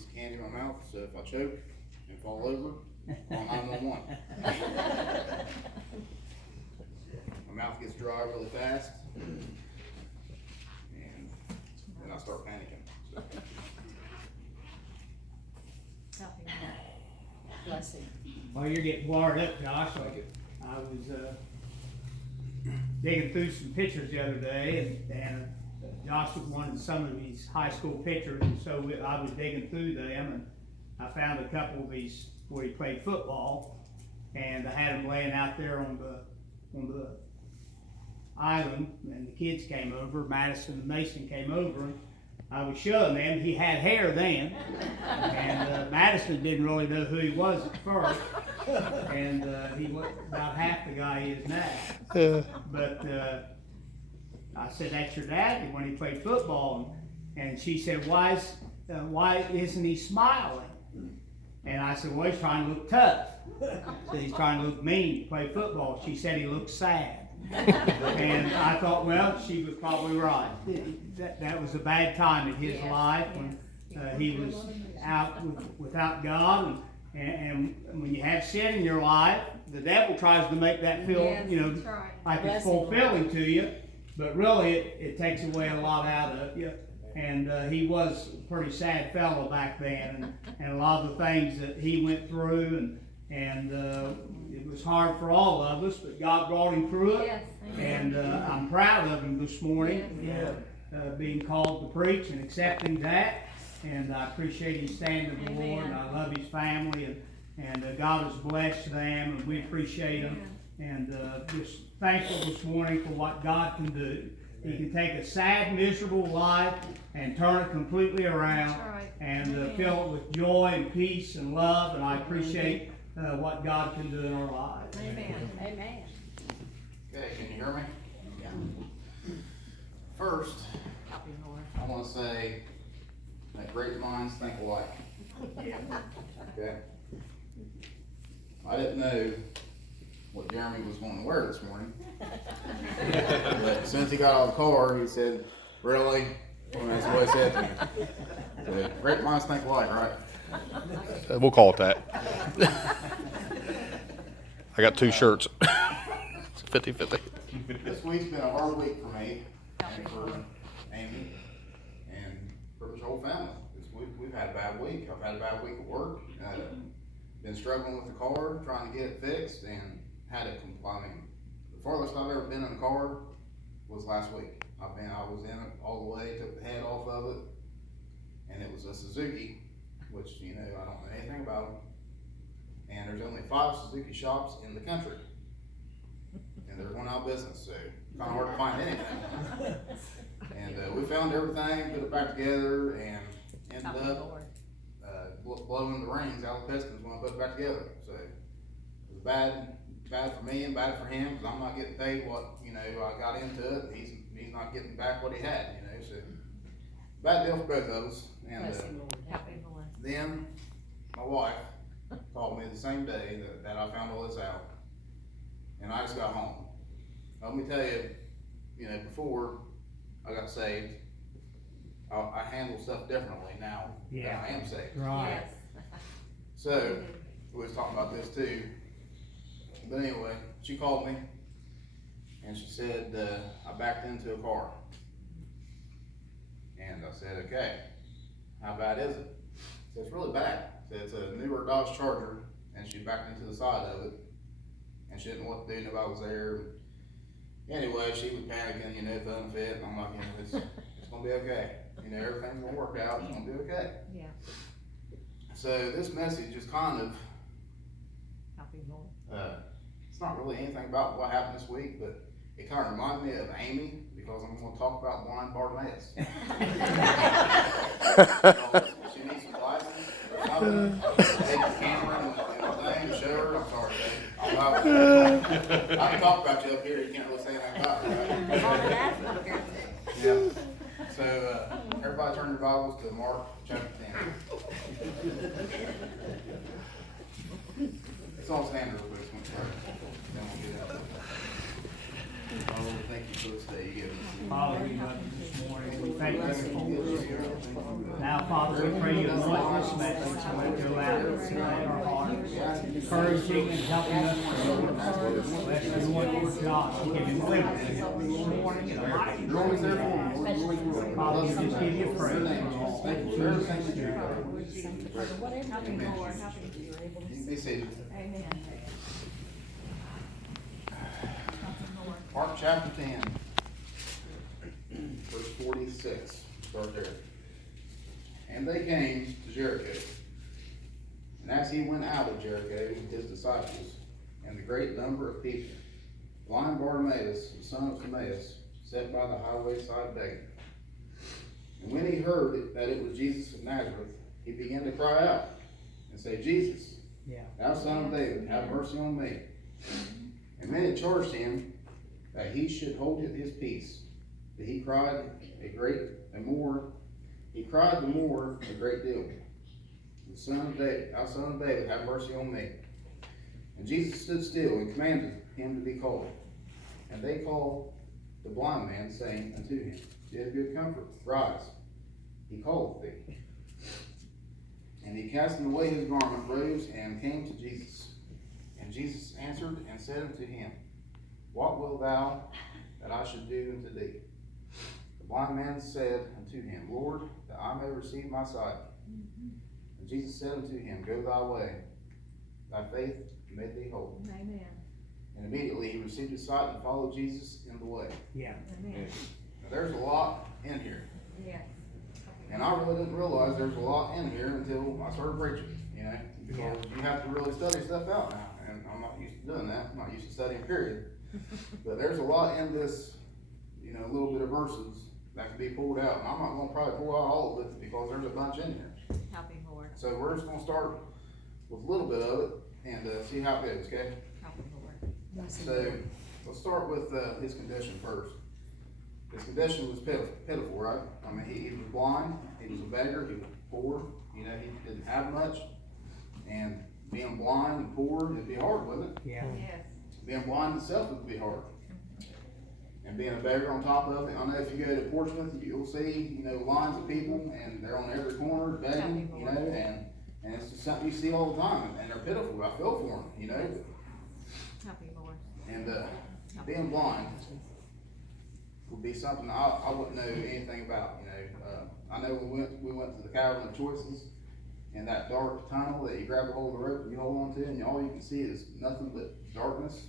piece of candy in my mouth, so if I choke and fall over, call 911. My mouth gets dry really fast, and then I start panicking. So. Blessing. While you're getting wired up, Josh, Thank you. I was digging through some pictures the other day, and Josh wanted some of these high school pictures, and so I was digging through them, and I found a couple of these where he played football, and I had them laying out there on the island, and the kids came over, Madison and Mason came over, and I was showing them. He had hair then, and Madison didn't really know who he was at first, and he was about half the guy he is now. But I said, "That's your daddy when he played football," and she said, "Why isn't he smiling?" And I said, "Well, he's trying to look tough. So he's trying to look mean to play football." She said he looked sad. And I thought, well, she was probably right. That was a bad time in his life when he was out without God, and when you have sin in your life, the devil tries to make that feel, like it's fulfilling to you, but really it takes away a lot out of you. And he was a pretty sad fellow back then, and a lot of the things that he went through, and it was hard for all of us, but God brought him through it. Yes, and I'm proud of him this morning, being called to preach and accepting that. And I appreciate his stand with the Lord, and I love his family, and God has blessed them, and we appreciate them. And just thankful this morning for what God can do. He can take a sad, miserable life and turn it completely around, and fill it with joy and peace and love. And I appreciate what God can do in our lives. Amen. Amen. Okay, can you hear me? Yeah. First, I want to say that great minds think alike. Okay. I didn't know what Jeremy was going to wear this morning. But as soon as he got out of the car, he said, "Really?" Well, that's what he said to me. So, great minds think alike, right? We'll call it that. I got two shirts. 50-50. This week's been a hard week for me, and for Amy, and for the whole family. We've had a bad week. I've had a bad week at work. Been struggling with the car, trying to get it fixed, and had it. The farthest I've ever been in a car was last week. I was in it all the way, took the head off of it, and it was a Suzuki, which I don't know anything about them. And there's only 5 Suzuki shops in the country, and they're going out of business, so kind of hard to find anything. And we found everything, put it back together, and ended up blowing the rings out of the pistons when I put it back together. So it was bad for me and bad for him, because I'm not getting paid what I got into it, and he's not getting back what he had. So bad deal for both of us. And then my wife called me the same day that I found all this out, and I just got home. Let me tell you, before I got saved, I handle stuff differently now than I am saved. Right. So we was talking about this too. But anyway, she called me and she said, I backed into a car. And I said, okay, how bad is it? She said, it's really bad. She said, it's a newer Dodge Charger, and she backed into the side of it, and she didn't know what to do, nobody was there. Anyway, she was panicking, if it unfit, and I'm like, it's gonna be okay. Everything's gonna work out, it's gonna be okay. Yeah. So this message is kind of, it's not really anything about what happened this week, but it kind of reminded me of Amy, because I'm going to talk about blind Bartimaeus. She needs some glasses or something. Take the camera and the thing to show her. I'm sorry, Dave. I can talk about you up here, you can't really say anything about it, right? Yeah. So, everybody turn your Bibles to Mark chapter 10. It's all standard real quick. Then we'll get out. Oh, thank you for this day you gave us. Father, we love you this morning. We thank you for now, Father, we pray you anoint this message so it go out tonight in our hearts, encouraging and helping us. Bless you, Lord God, to give him liberty this morning in the mighty You're always there name for of me. Jesus. Father, we just give you praise. Thank you for everything that you do. Help me, Amen. Lord, help me. You're able You to. can be seated. Amen. Mark chapter 10, verse 46, start there. And they came to Jericho. And as he went out of Jericho, his disciples, and the great number of people, blind Bartimaeus, the son of Timaeus, sat by the highway side begging. And when he heard that it was Jesus of Nazareth, he began to cry out and say, Jesus, thou son of David, have mercy on me. And many charged him that he should hold his peace. But he cried the more a great deal. The son of David, thou son of David, have mercy on me. And Jesus stood still and commanded him to be called. And they called the blind man, saying unto him, Be of good comfort, rise, he calleth thee. And he casting away his garment, rose and came to Jesus. And Jesus answered and said unto him, What wilt thou that I should do unto thee? The blind man said unto him, Lord, that I may receive my sight. And Jesus said unto him, Go thy way, thy faith made thee whole. Amen. And immediately he received his sight and followed Jesus in the way. Yeah. Amen. Now there's a lot in here. Yeah. And I really didn't realize there's a lot in here until I started preaching, you know, because you have to really study stuff out now. And I'm not used to doing that. I'm not used to studying, period. But there's a lot in this, you know, little bit of verses that can be pulled out. And I'm not gonna probably pull out all of it because there's a bunch in here. Help me, Lord. So we're just gonna start with a little bit of it and see how it goes, okay? Help me, Lord. So let's start with his condition first. His condition was pitiful, right? I mean, he was blind, he was a beggar, he was poor, you know, he didn't have much. And being blind and poor, it'd be hard, wouldn't it? Yeah. Yes. Being blind itself would be hard. And being a beggar on top of it, I know if you go to Portsmouth, you'll see, you know, lines of people, and they're on every corner begging, you know, and it's just something you see all the time, and they're pitiful. I feel for them, you know. Help me, Lord. And being blind would be something I wouldn't know anything about, you know. I know we went to the Calvin of Choices, and that dark tunnel that you grab a hold of the rope and you hold on to, and all you can see is nothing but darkness.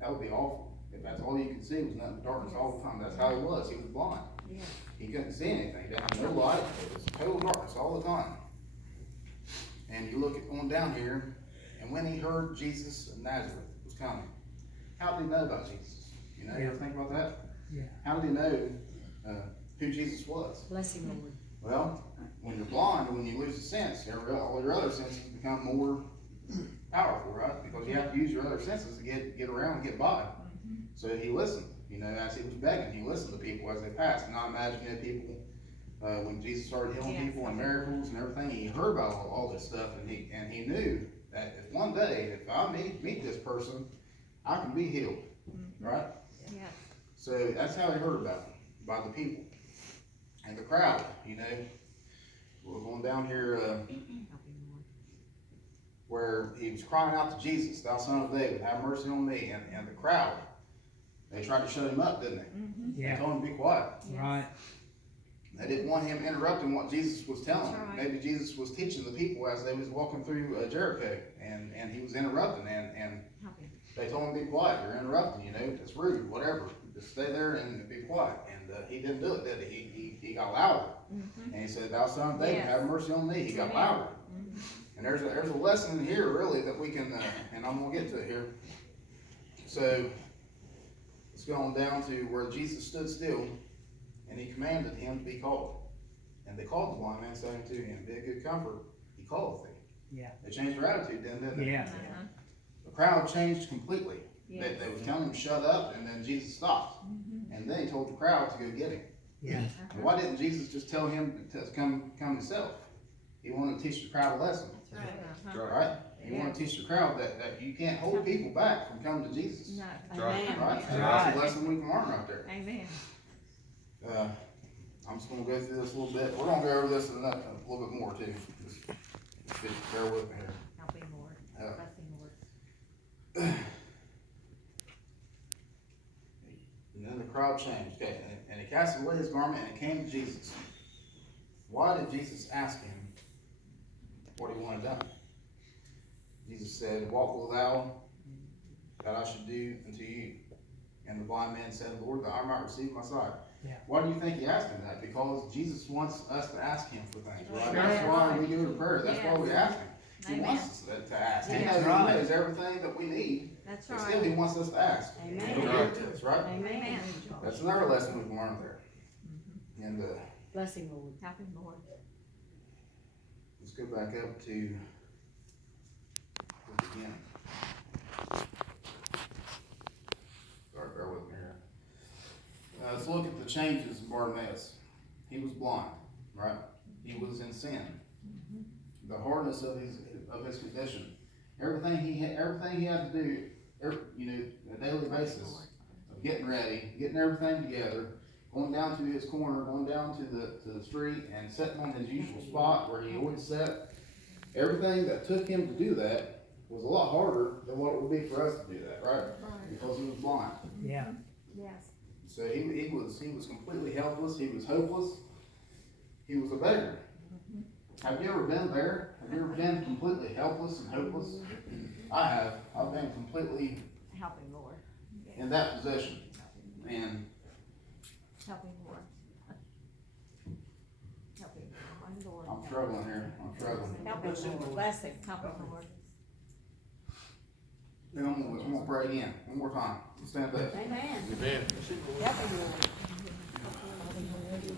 That would be awful. If that's all you could see was nothing but darkness all the time. That's how he was. He was blind. Yeah. He couldn't see anything. He didn't have no light. It was total darkness all the time. And you look at on down here, and when he heard Jesus of Nazareth was coming, how did he know about Jesus? You know, you ever think about that? Yeah. How did he know who Jesus was? Bless him, Lord. Well, when you're blind, when you lose the sense, all your other senses become more powerful, right? Because you have to use your other senses to get around and get by. So he listened, you know, as he was begging, he listened to people as they passed. And I imagine that people, when Jesus started healing people and miracles and everything, he heard about all this stuff, and he knew that if one day, if I meet this person, I can be healed, right? Yeah. So that's how he heard about it, by the people. And the crowd, you know, we're going down here, Help me, Lord. where he was crying out to Jesus, Thou son of David, have mercy on me. And the crowd, they tried to shut him up, didn't they? They told him to be quiet. Right. They didn't want him interrupting what Jesus was telling them. That's right. Maybe Jesus was teaching the people as they was walking through Jericho, and he was interrupting, and Help me. they told him to be quiet. You're interrupting, you know, it's rude, whatever. Just stay there and be quiet. And he didn't do it, did he? He got louder. And he said, Thou son of David, Yes. have mercy on me. He got louder. And there's a lesson here, really, that we can, and I'm going to get to it here. So, let's go on down to where Jesus stood still, and he commanded him to be called. And they called the blind man, saying to him, Be of good comfort, he calleth thee. Yeah. They changed their attitude then, didn't they? Yeah. The crowd changed completely. Yes. They were telling him shut up, and then Jesus stopped. And then he told the crowd to go get him. Yeah. And why didn't Jesus just tell him to come himself? He wanted to teach the crowd a lesson, Uh-huh. right? He wanted to teach the crowd that you can't hold people back from coming to Jesus, No. Amen. right? And that's a lesson we can learn right there. Amen. I'm just gonna go through this a little bit. We're gonna go over this a little bit more too. Just bear with me here. Help him, Lord. Yeah. Bless him, Lord. And then the crowd changed, okay, and he cast away his garment and came to Jesus. Why did Jesus ask him what he wanted done? Jesus said, "What wilt thou that I should do unto you?" And the blind man said, "Lord, that I might receive my sight." Yeah. Why do you think he asked him that? Because Jesus wants us to ask him for things, right? Sure. That's why we do the prayer. That's why we ask him. He Amen. wants us to ask. He Yeah. knows, Right. he knows everything that we need, That's but still right. he wants us to ask. Amen. He'll give it to us, right? Amen. That's another lesson we can learn there. And Bless him, Lord. Help him, Lord. let's go back up to the beginning. Sorry, bear with me here. Let's look at the changes in Bartimaeus. He was blind, right? He was in sin. The hardness of his condition. Everything he had to do, on a daily basis of getting ready, getting everything together, going down to his corner, going down to the street and sitting on his usual spot where he always sat. Everything that took him to do that was a lot harder than what it would be for us to do that, right? Because he was blind. Yeah. Yes. So he was completely helpless. He was hopeless. He was a beggar. Have you ever been there? Have you ever been completely helpless and hopeless? I have. I've been completely Help him, Lord. in that position. And Help him, Lord. Help him, my Lord. I'm struggling here. I'm struggling. Help him, Lord. Bless him. Help him, Lord. Then I'm gonna pray again. One more time. Stand up. Amen. Amen. Help him, Lord.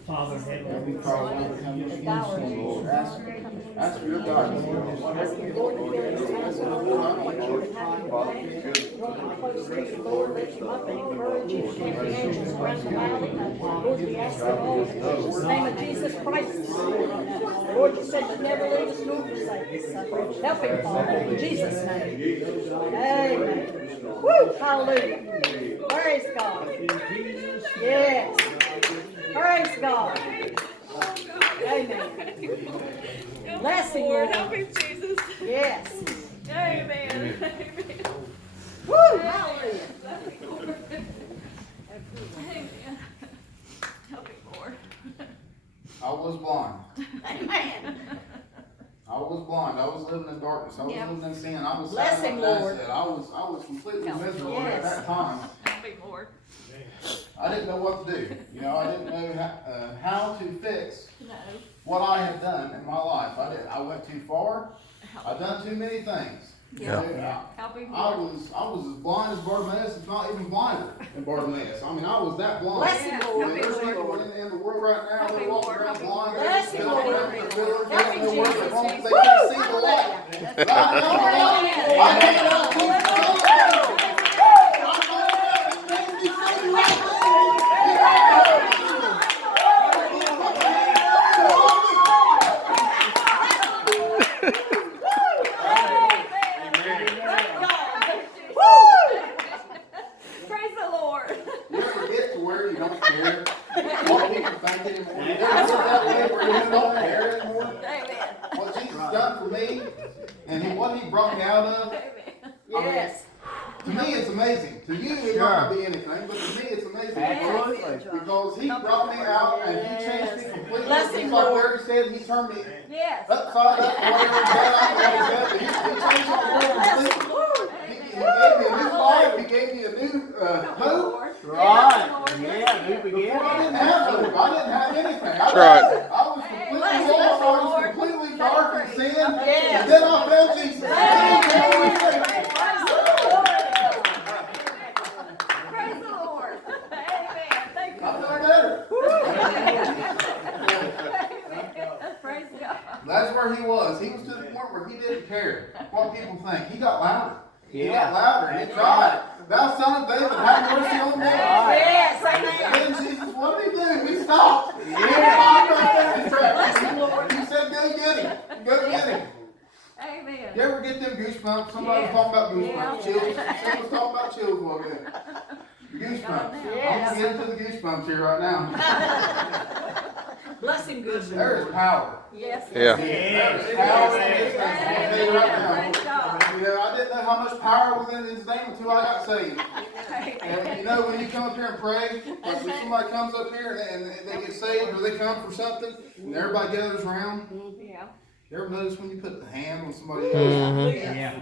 Father in heaven, Heavenly we Father, pray. we come to you, Thou art Lord. Ask for your guidance, Lord. Whatever you Lord, want you to feel do, his hands Lord, on I the don't Lord, know. Lord, have your way. Draw him close to you, Lord, lift him up and encourage you. Take the angels around about him. Lord, we ask you all, in the name of Jesus Christ. Lord, you said you never leave us nor forsake us. Help him, Father, in Jesus' name. Amen. Woo, hallelujah. Praise God. Yes. Praise God. Amen. Bless him, Lord. Help him, Jesus. Yes. Amen. Amen. Woo, hallelujah. Amen. Help him, Lord. I was blind. Amen. I was blind. I was living in darkness. I was Yep. living in sin. I was Bless sad him, like Dad Lord. said. I was completely Help. miserable at Yes. that time. Help him, Lord. I didn't know what to do. I didn't know how to fix No. what I had done in my life. I went too far. I done too many things. Yeah. I Help him, I Lord. was as blind as Bartimaeus, if not even blinder than Bartimaeus. I mean, I was that blind. Bless him, Lord. There's people in the world right now, Help they're him, walking Lord. around Help him, blind. Lord. Bless They're him, still Lord. around the pillars. They Help don't him, know where they're Jesus. going. They Woo! can't see the light. Hallelujah. I know the light. I know the light. Praise the Lord. You ever get to where you don't care what people think anymore? You ever get that way where you just don't care anymore? Amen. What Jesus done for me and what he brought me out of, Yes. to me it's amazing. To you it might not be anything, but to me it's amazing. Because he brought me out and he changed me completely. Bless him, Just like Lord. Larry said, he turned me Yes. upside up, whatever, down, he changed my world completely. He gave me a new life, he gave me a new hope. Right. Yeah, new beginning. Before I didn't have hope, I didn't have anything. That's right. I was completely Bless lost, the I was Lord. completely dark in sin, Yes. and then I found Jesus. Praise the Lord. Amen. Thank you, I feel Lord. better. Amen. Praise God. That's where he was. He was to the point where he didn't care what people think. He got louder. He got Yeah. louder. He cried, "Thou son of David, have mercy on me." Yes. And Amen. then Jesus, what did he do? He stopped. He Yeah. stopped right there in his tracks. Bless him, Lord. He said, "Go get him." Amen. You ever get them goosebumps? Somebody was Yeah. talking about goosebumps, Yeah. chills. Someone was talking about chills one day. Goosebumps. Yeah. I'm gonna get into the goosebumps here right now. Bless him good. There is power. Yes. Yeah. There is power in this thing. I'll tell you right Praise now. God. You know, I didn't know how much power was in his name until I got saved. Amen. And you know, when you come up here and pray, like when somebody comes up here and they get saved or they come for something, and everybody gathers around, Yeah. you ever notice when you put the hand on somebody else? Yeah.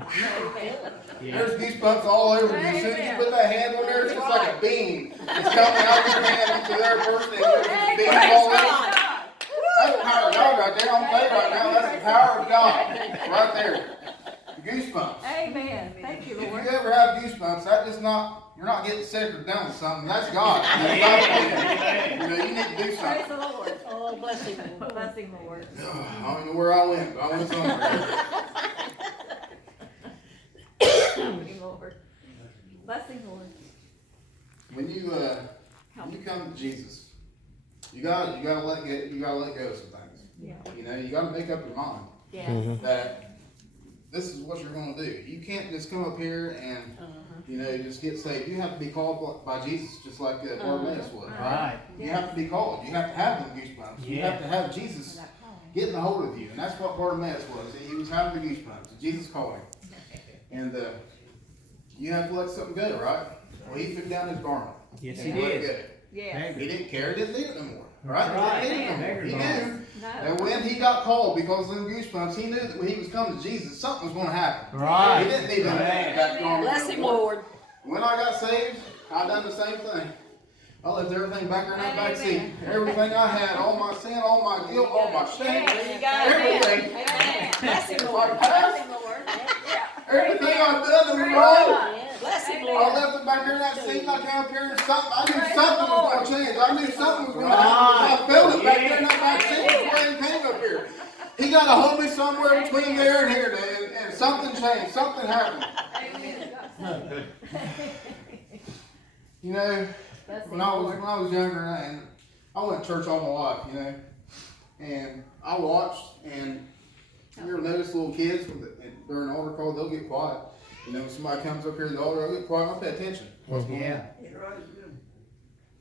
There's goosebumps all over you. As soon as you put that hand on there, it's just like a beam. It's coming out of your hand into their person and there's Hey, beams praise all over. God. That's the power of God right there. I'm telling you right now, that's the power of God right there. Goosebumps. Amen. Thank you, If you Lord. ever have goosebumps, that just not, you're not getting sick or down with something. That's God. That's God. You know, you need to do Praise something. the Lord. Oh, bless him. Bless him, Lord. I don't even know where I went, but I went somewhere. Bless him, Lord. Bless him, Lord. When you come to Jesus, you gotta let go of some things. Yeah. You know, you gotta make up your mind Yeah. that this is what you're gonna do. You can't just come up here and you know just get saved. You have to be called by Jesus, just like Bartimaeus was, right? Right. You have to be called. You have to have them goosebumps. You Yeah. have to have Jesus getting a hold of you, and that's what Bartimaeus was. He was having the goosebumps. And Jesus called him, and you have to let something go, right? Well, he took down his garment. Yes, and he let it did. go. Yes. He didn't care. He didn't need it no more. Right? Right. He didn't need it no more. He knew. No. And when he got called because of them goosebumps, he knew that when he was coming to Jesus, something was going to happen. Right. He didn't need that garment. Bless him, no more. Lord. When I got saved, I done the same thing. I left everything back there in that back seat. Everything I had, all my sin, all my guilt, all my shame, Yes, you got it. everything. Amen. Bless him, My Lord. Bless him, past, Lord. Yeah. everything I've done that was Praise wrong. God. Bless him, I Lord. left it back there in that seat and I came up here and something, I knew Praise something the was Lord. going to change. I knew something was going to happen. I felt it back there in that back seat before he came up here. He got a hold of me somewhere between there and here, and something changed. Something happened. Amen. You know, Bless him, when I Lord. was younger, and I went to church all my life, you know, and I watched, and you ever notice little kids during altar call, they'll get quiet. You know, when somebody comes up here to the altar, they'll get quiet. I'll pay attention. What's going on? Yeah.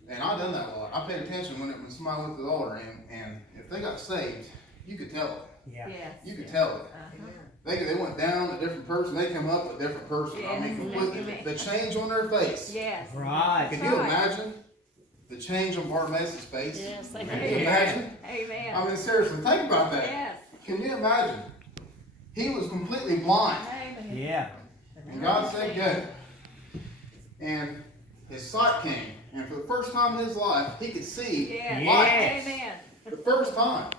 And I done that a lot. I paid attention when somebody went to the altar, and if they got saved, you could tell it. Yeah. Yes. You could tell it. Uh-huh. They went down a different person. They come up a different person. I mean, Yes. completely. The change on their face. Yes. Right. Can you imagine the change on Bartimaeus' face? Yes, Can amen. you imagine? Amen. I mean, seriously, think about that. Yes. Can you imagine? He was completely blind, Amen. Yeah. and God said go. And his sight came, and for the first time in his life, he could see Yes. light. Amen. The first time.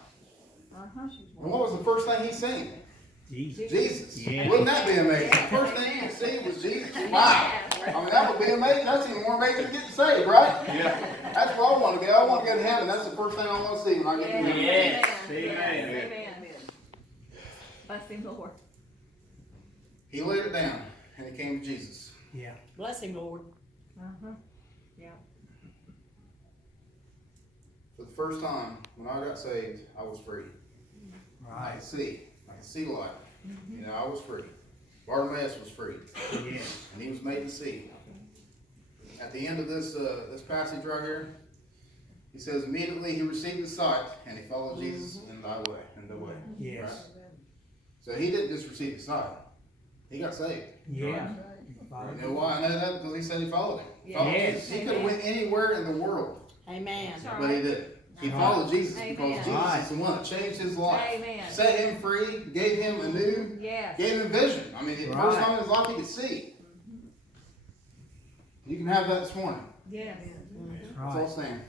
Uh-huh. And what was the first thing he seen? Jesus. Jesus. Yeah. Wouldn't that be amazing? The first thing you could see was Jesus. Wow. I mean, that would be amazing. That's even more amazing than getting saved, right? Yeah. That's where I want to go. I want to go to heaven. That's the first thing I want to see when I get to heaven. Yes. Amen. Amen. Amen. Bless him, Lord. He laid it down, and he came to Jesus. Yeah. Bless him, Lord. Uh-huh. For the first time, when I got saved, I was free. I Right. could see. I could see the light. You know, I was free. Bartimaeus was free, Yeah. and he was made to see. At the end of this passage right here, he says, immediately he received his sight, and he followed Jesus in the way. Yes. Right? So he didn't just receive his sight. He got saved. Yeah. You know why I know that? Because he said he followed him. Yes. Followed Yes. Jesus. He could have went anywhere in the world, Amen. but he didn't. He Right. followed Jesus Amen. because Jesus Right. is the one that changed his life. Amen. Set him free, gave him a new, Yes. gave him vision. I mean, the Right. first time in his life he could see. You can have that this morning. Yes. That's all I'm saying.